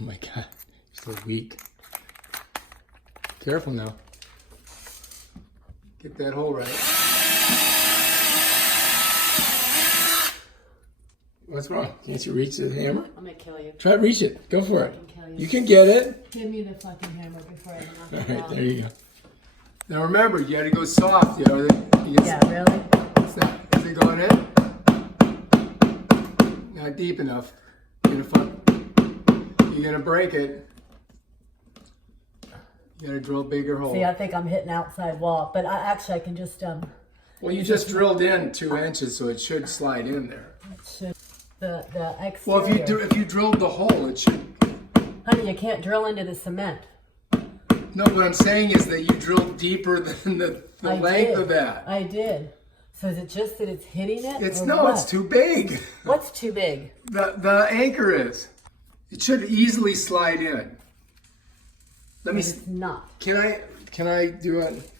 Oh my God, you're so weak. Careful now. Get that hole right. What's wrong? Can't you reach the hammer? I'm gonna kill you. Try to reach it. Go for it. I can kill you. You can get it. Give me the fucking hammer before I knock All it right, off. there you go. Now remember, you gotta go soft. You know, Yeah, really? Is it going in? Not deep enough. You're gonna break it. You gotta drill a bigger hole. See, I think I'm hitting outside wall, but I can just Well, you just drilled in 2 inches, so it should slide in there. the exterior. Well, if you drilled the hole, it should. Honey, you can't drill into the cement. No, what I'm saying is that you drilled deeper than the I length did. of that. I did. So is it just that it's hitting it? It's or no, what? it's too big. What's too big? The anchor is. It should easily slide in. Let me. It's not. Can I do it?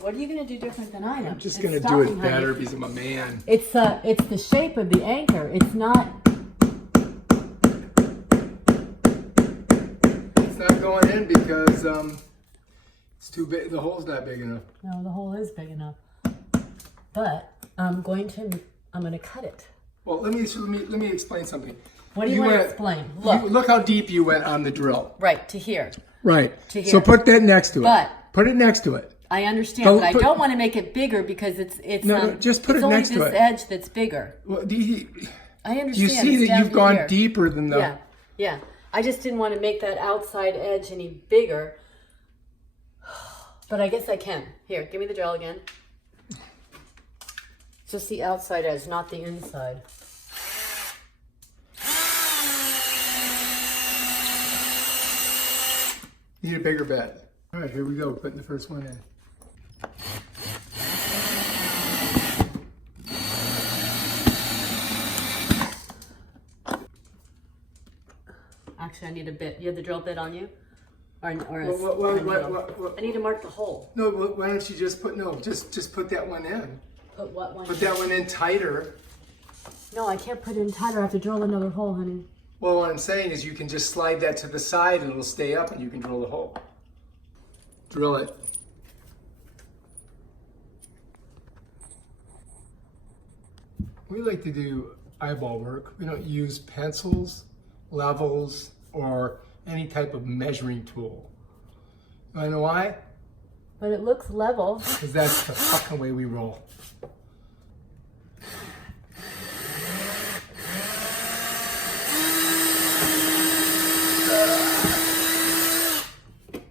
What are you gonna do different than I am? I'm just It's gonna do stopping, it honey. better because I'm a man. It's the shape of the anchor. It's not. It's not going in because it's too big. The hole's not big enough. No, the hole is big enough. But I'm gonna cut it. Well, let me explain something. What do you want to explain? Look. Look how deep you went on the drill. Right, to here. Right. To here. So put that next to it. But- Put it next to it. I understand, Don't but I put- don't want to make it bigger because it's No, just put it's it only next to this it. edge that's bigger. Well, do you I understand. see it's that down you've to gone here. deeper than the? Yeah, yeah. I just didn't want to make that outside edge any bigger. But I guess I can. Here, give me the drill again. Just the outside edge, not the inside. Need a bigger bed. All right, here we go. Putting the first one in. Actually, I need a bit. You have the drill bit on you? Or a What? I need to mark the hole. No, why don't you just just put that one in. Put what one? Put that one in tighter. No, I can't put it in tighter. I have to drill another hole, honey. Well, what I'm saying is you can just slide that to the side and it'll stay up and you can drill the hole. Drill it. We like to do eyeball work. We don't use pencils, levels, or any type of measuring tool. You wanna know why? But it looks level. Because that's the fucking way we roll.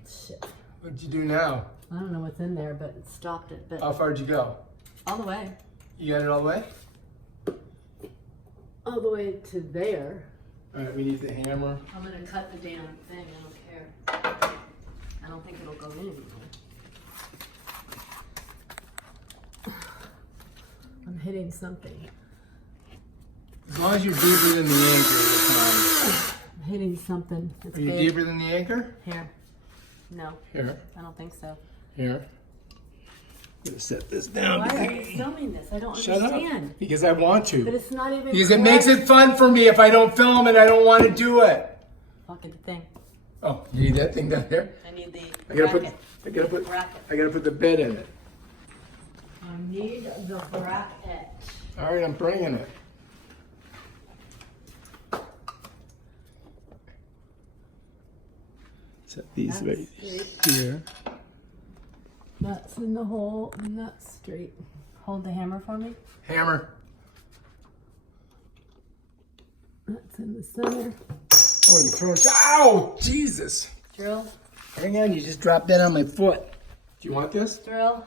Shit. What'd you do now? I don't know what's in there, but it stopped it. But How far'd you go? all the way. You got it all the way? All the way to there. All right, we need the hammer. I'm gonna cut the damn thing. I don't care. I don't think it'll go in anymore. I'm hitting something. As long as you're deeper than the anchor, you're fine. I'm hitting something. It's Are you big. deeper than the anchor? Here. No, Here, I don't think so. here. I'm gonna set this down. Why are you filming this? I don't Shut understand. up. Because I want But to. it's not even. Because it makes it fun for me. If I don't film it, I don't want to do it. Fucking thing. Oh, you need that thing down there? I need the I gotta bracket. Bracket. I gotta put the bed in it. I need the bracket. All right, I'm bringing it. Set these That's right straight. here. Nuts in the hole, nuts straight. Hold the hammer for me. Hammer. Nuts in the center. Oh, you throw it. Ow! Jesus. Drill, Hang on, you just dropped that on my foot. Do you want this? drill.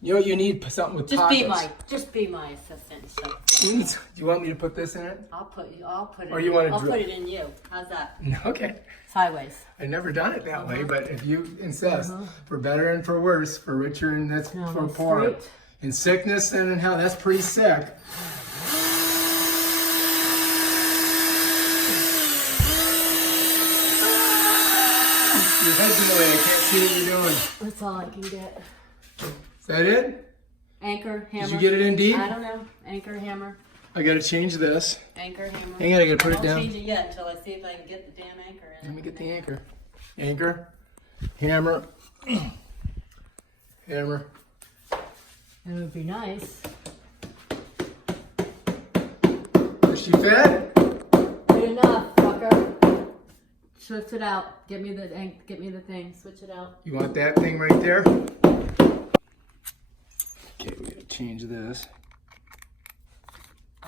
You know, you need something with pockets. Just be my assistant. So Do you want me to put this in it? I'll put it. Or you want to I'll drill? put it in you. How's that? Okay. Sideways. I've never done it that way, but if you insist, for better and for worse, for richer and that's No, for that's poor, straight. in sickness and in health, that's pretty sick. Your head's in the way. I can't see what you're doing. That's all I can get. Is that it? Anchor, hammer. Did you get it in deep? I don't know. Anchor, hammer. I gotta change this. Anchor, hammer. Hang on, I gotta put it I down. won't change it yet until I see if I can get the damn anchor in. Let me get the anchor. Anchor, hammer, hammer. It would be nice. Is she fed? Good enough, fucker. Switch it out. Get me the thing. Switch it out. You want that thing right there? Okay, we gotta change this.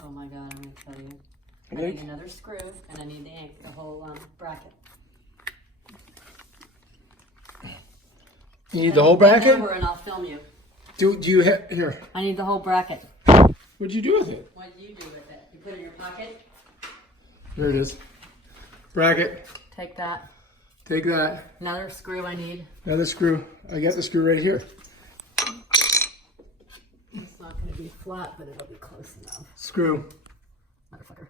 Oh my god, I'm gonna tell you. I Okay. need another screw and I need the whole bracket. You need the whole bracket? Over and I'll film you. Do you have here? I need the whole bracket. What'd you do with it? What do you do with it? You put it in your pocket? There it is. Bracket. Take that. Take that. Another screw I need. Another screw. I got the screw right here. It's not gonna be flat, but it'll be close enough. Screw. Motherfucker.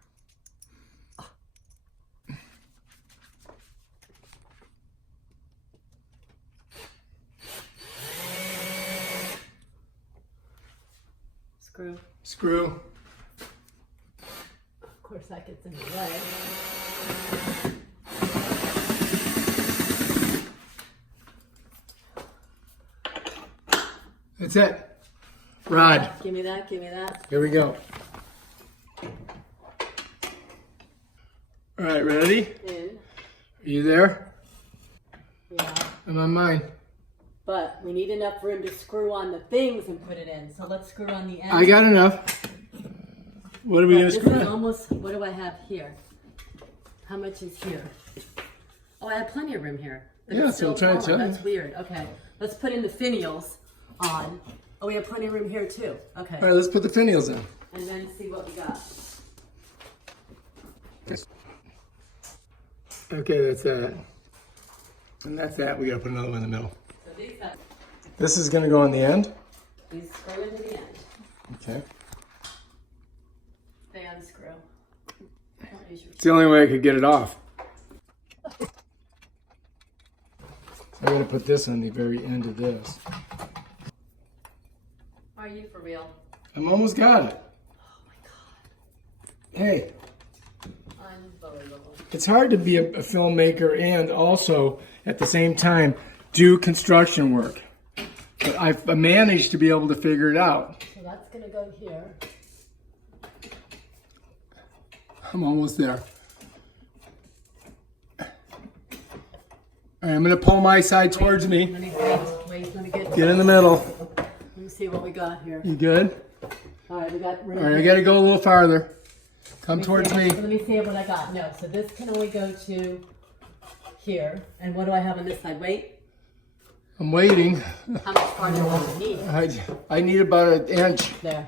Screw. Screw. Of course that gets in the way. That's it. Rod. Give me that, give me that. Here we go. All right, ready? In. Are you there? Yeah. I'm on mine. But we need enough room to screw on the things and put it in. So let's screw on the end. I got enough. What are we gonna This screw is in? almost, what do I have here? How much is here? Oh, I have plenty of room here. But Yeah, it's so I'm still trying to taller. tell you. That's weird. Okay. Let's put in the finials on. Oh, we have plenty of room here too. Okay. All right, let's put the finials in. And then see what we got. Okay, that's that. And that's that. We gotta put another one in the middle. So these have, This is gonna go on the end. these screw into the end. Okay. They unscrew. Don't use your It's the only way I could get it off. I'm gonna put this on the very end of this. Are you for real? I'm almost got it. Oh my Hey, god. Unbelievable. it's hard to be a filmmaker and also at the same time do construction work. But I've managed to be able to figure it out. So that's gonna go here. I'm almost there. All right, I'm gonna pull my side towards me. Let me wait, let me Get in the middle. Let me see what we got here. You good? All right, we got room. All right, I gotta go a little farther. Come Let towards see- me. Let me see what I got. No, so this can only go to here. And what do I have on this side? Wait, I'm waiting. how much farther do I need? I need about an inch. There.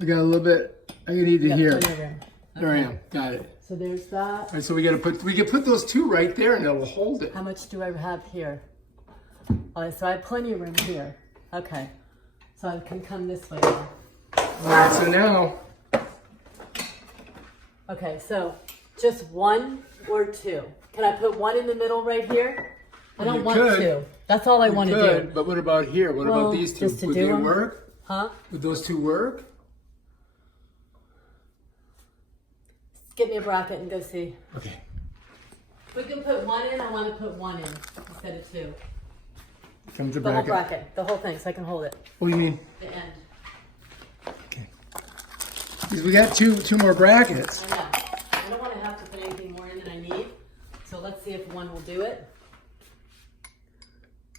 I got a little bit. I need to Got here. plenty of room. There I am. Got it. So there's that. All right, so we can put those two right there and it'll hold it. How much do I have here? Oh, so I have plenty of room here. Okay. So I can come this way now. All right, so now, Okay, so just one or two. Can I put one in the middle right here? I don't You want could. two. That's all I want to good, do. but what about here? What Well, about these two? just to Would do they them. work? Huh? Would those two work? Get me a bracket and go see. Okay. We can put one in. I want to put one in instead of two. Come to The whole bracket. bracket, the whole thing, so I can hold it. What do you mean? The end. Okay. Because we got two more brackets. I know. I don't want to have to put anything more in than I need. So let's see if one will do it.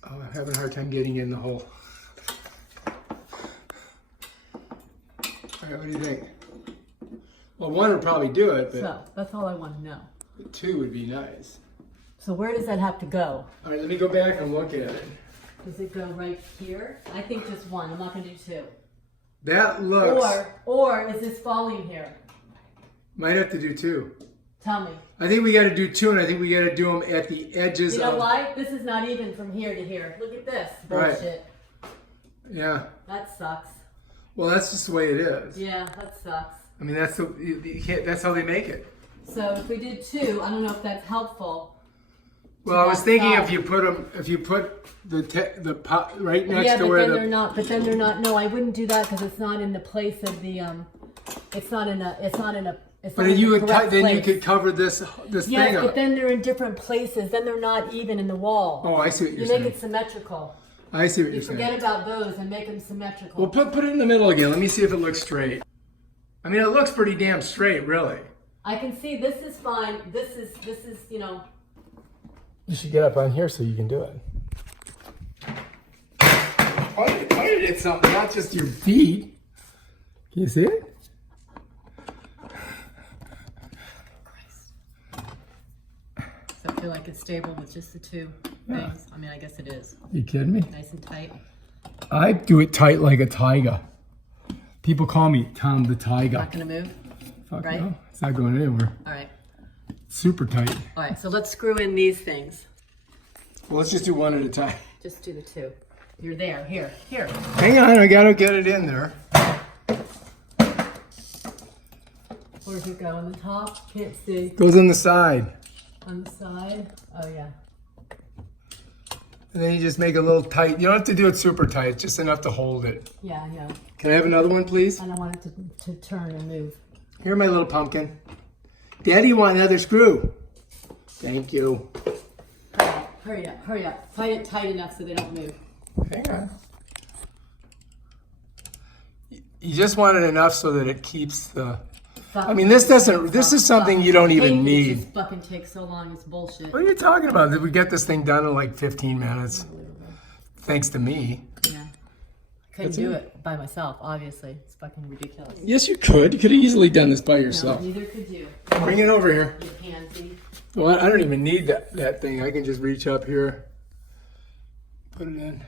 Oh, I'm having a hard time getting in the hole. All right, what do you think? Well, one would probably do it, but So that's all I want to know. two would be nice. So where does that have to go? All right, let me go back and look at it. Does it go right here? I think just one. I'm not going to do two. That looks. Or is this falling here? Might have to do two. Tell me. I think we got to do two, and I think we got to do them at the edges You know of. why? This is not even from here to here. Look at this Right. bullshit. Yeah. That sucks. Well, that's just the way it is. Yeah, that sucks. I mean, you can't, that's how they make it. So if we did two, I don't know if that's helpful. Well, I was that thinking side. if you put the pot right next Yeah, to but where then the. they're not. But then they're not. No, I wouldn't do that because it's not in the place of the It's not in a. It's not in a. It's But not then in you the would correct then you place. could cover this Yes, thing but up. then they're in different places. Then they're not even in the wall. Oh, I see what You you're make saying. it symmetrical. I see what You you're saying. forget about those and make them symmetrical. Well, put it in the middle again. Let me see if it looks straight. I mean, it looks pretty damn straight, really. I can see this is fine. This is you know. You should get up on here so you can do it. Point it at something, not just your feet. Can you see it? So I feel like it's stable with just the two things. I mean, I guess it is. You kidding me? Nice and tight. I do it tight like a tiger. People call me Tom the Tiger. Not gonna move. Fuck right? no, it's not going anywhere. All right. Super tight. All right. So let's screw in these things. Well, let's just do one at a time. Just do the two. You're there. Here. Hang on, I gotta get it in there. Where does it go? On the top? Can't see. Goes on the side. On the side? Oh yeah. And then you just make it a little tight. You don't have to do it super tight, just enough to hold it. Yeah, yeah. Can I have another one, please? I don't want it to turn and move. Here, my little pumpkin. Daddy, you want another screw? Thank you. Hurry up. Fight it tight enough so they don't move. Hang on. You just want it enough so that it keeps the... I mean, this is something you don't even need. This fucking takes so long, it's bullshit. What are you talking about? Did we get this thing done in like 15 minutes? Thanks to me. Yeah. Couldn't do it by myself, obviously. It's fucking ridiculous. Yes, you could. You could have easily done this by No, yourself. neither could you. Bring it over here. You pansy. Well, I don't even need that thing. I can just reach up here. Put it in.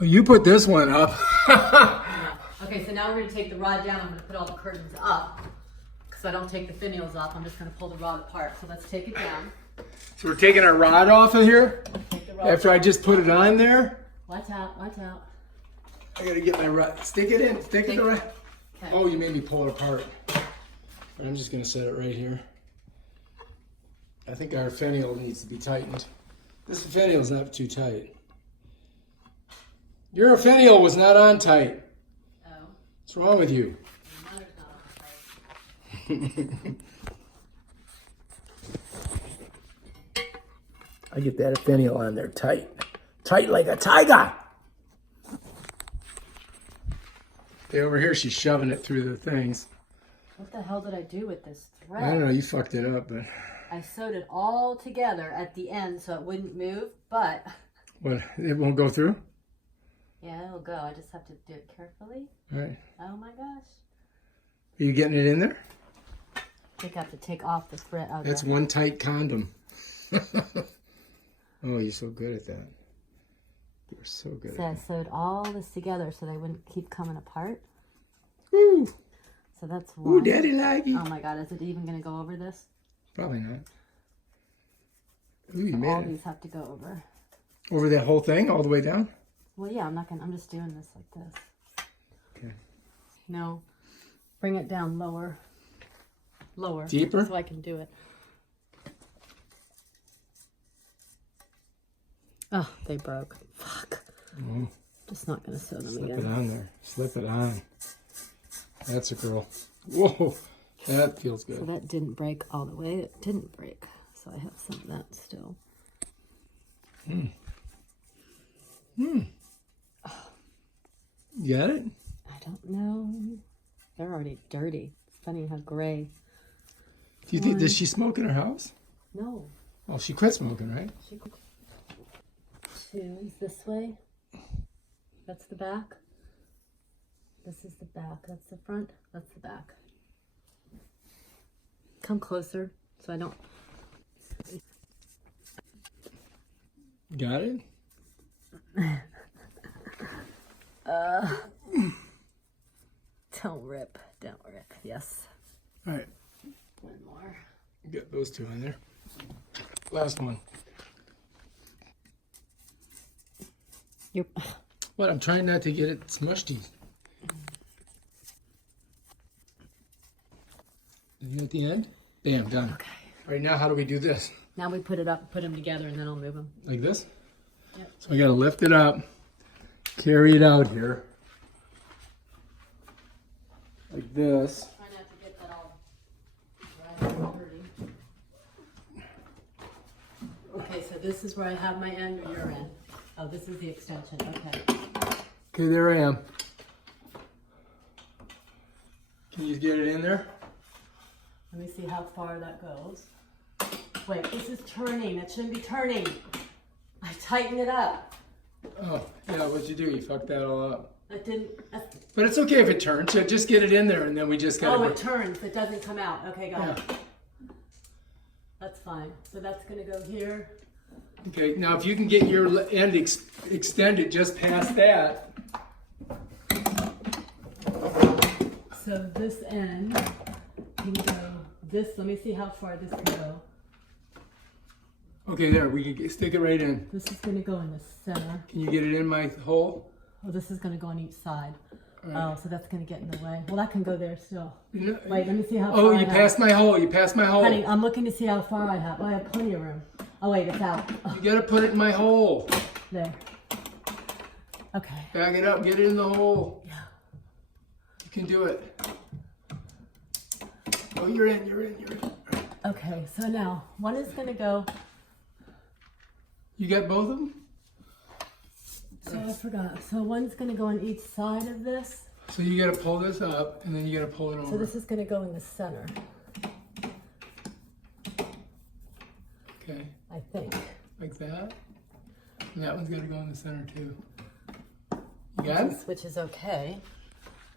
Oh, you put this one up. Okay, so now we're going to take the rod down. I'm going to put all the curtains up. Because I don't take the finials off. I'm just going to pull the rod apart. So let's take it down. So we're taking our rod off of here? Take the rod After I just put it on there? Watch out, watch out. I gotta get my rod. Stick it in. Stick it right. Okay. Oh, you made me pull it apart. But I'm just gonna set it right here. I think our finial needs to be tightened. This finial's not too tight. Your finial was not on tight. Oh, What's wrong with you? the mother's not on tight. I get that finial on there tight. Tight like a tiger. Okay, over here she's shoving it through the things. What the hell did I do with this I don't thread? know, you fucked it up, but I sewed it all together at the end so it wouldn't move, but what, it won't go through? yeah, it'll go. I just have to do it carefully. All right. Oh my gosh. Are you getting it in there? I think I have to take off the thread. Oh, That's there. one tight condom. Oh, you're so good at that. You're so good at So I that. sewed all this together so they wouldn't keep coming apart. Ooh, So that's ooh, one. daddy laggy. Oh my god, is it even going to go over this? Probably not. Ooh, you All made it. these have to go over. Over that whole thing, all the way down? Well, yeah, I'm just doing this like this. Okay. No, bring it down lower. Lower. Deeper? So I can do it. Oh, they broke. Fuck. Oh, Just not going to sew them slip it again. on there. Slip it on. That's a girl. Whoa, that feels So good. that didn't break all the way. It didn't break. So I have some of that still. You got it? I don't know. They're already dirty. It's funny how gray. Do you think, does she smoke in her house? No. Oh, she quit smoking, right? Two is this way. That's the back. This is the back. That's the front. That's the back. Come closer so I don't. Got it? Don't rip. Don't rip. Yes. All right, One more. get those two in there. Last one. You're. What? I'm trying not to get it smushy. Is it at the end? Bam, done. Okay. All right, now how do we do this? Now we put it up, put them together, and then I'll move them. Like this? Yep. So I gotta lift it up, carry it out here. like this. Try not to get that all dry and dirty. Okay, so this is where I have my end or your end. Oh, this is the extension, okay. Okay, there I am. Can you get it in there? Let me see how far that goes. Wait, this is turning, it shouldn't be turning. I tightened it up. Oh, yeah, what'd you do? You fucked that all up. I didn't, But it's okay if it turns. So just get it in there and then we just gotta... oh, it turns, it doesn't come out. Okay, got it. Yeah. That's fine. So that's gonna go here. Okay, now if you can get your end extended just past that. So this end can go, this, let me see how far this can go. Okay, there, we can stick it right in. This is gonna go in the center. Can you get it in my hole? Oh, this is gonna go on each side. Right. Oh, so that's gonna get in the way. Well, that can go there still. No. Wait, let me see how far Oh, I you have. passed my hole. You passed my hole. Honey, I'm looking to see how far I have. Oh, I have plenty of room. Oh, wait, it's out. Oh, You gotta put it in my hole. there. Okay. Back it up. Get it in the hole. Yeah. You can do it. Oh, you're in. You're in. You're in. Okay, so now one is gonna go. You got both of them? So I forgot. So one's gonna go on each side of this. So you gotta pull this up and then you gotta pull it over. So this is gonna go in the center, Okay, I think. like that. And that one's gonna go in the center too. You got it? Which is okay.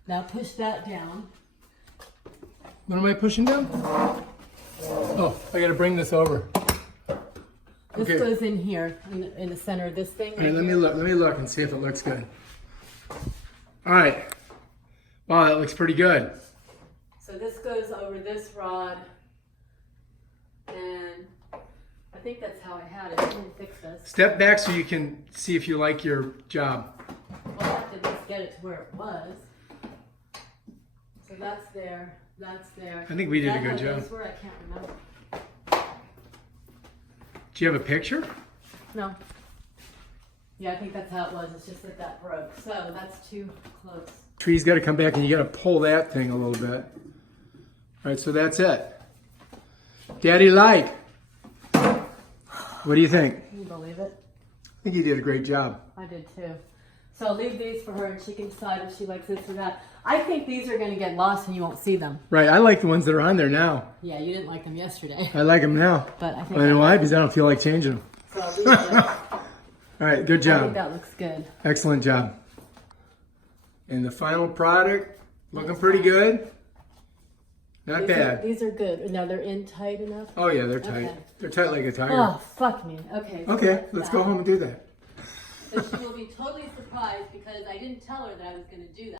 Now push that down. What am I pushing down? Oh, I gotta bring this over. This Okay. goes in here, in the center of this thing. All right, let me look. Let me look and see if it looks good. All right. Wow, that looks pretty good. So this goes over this rod, and I think that's how I had it. I didn't fix this. Step back so you can see if you like your job. Well, I have to just get it to where it was. So that's there. That's there. I think we did a That good how job. those were? I can't remember. Do you have a picture? No. Yeah, I think that's how it was. It's just that broke. So that's too close. Tree's got to come back and you got to pull that thing a little bit. All right, so that's it. Daddy like. What do you think? Can you believe it? I think you did a great job. I did too. So I'll leave these for her and she can decide if she likes this or that. I think these are going to get lost and you won't see them. Right, I like the ones that are on there now. Yeah, you didn't like them yesterday. I like them now. But I think I know why? Because I don't feel like changing them. so I'll leave it. All right, good I think job. that looks good. Excellent job. And the final product, looking pretty good. Not bad. These are good. Now they're in tight enough. Oh yeah, they're tight. Okay. They're tight like a tiger. Oh, fuck me. Okay. So Okay, that's let's that. go home and do that. So she will be totally surprised because I didn't tell her that I was going to do that.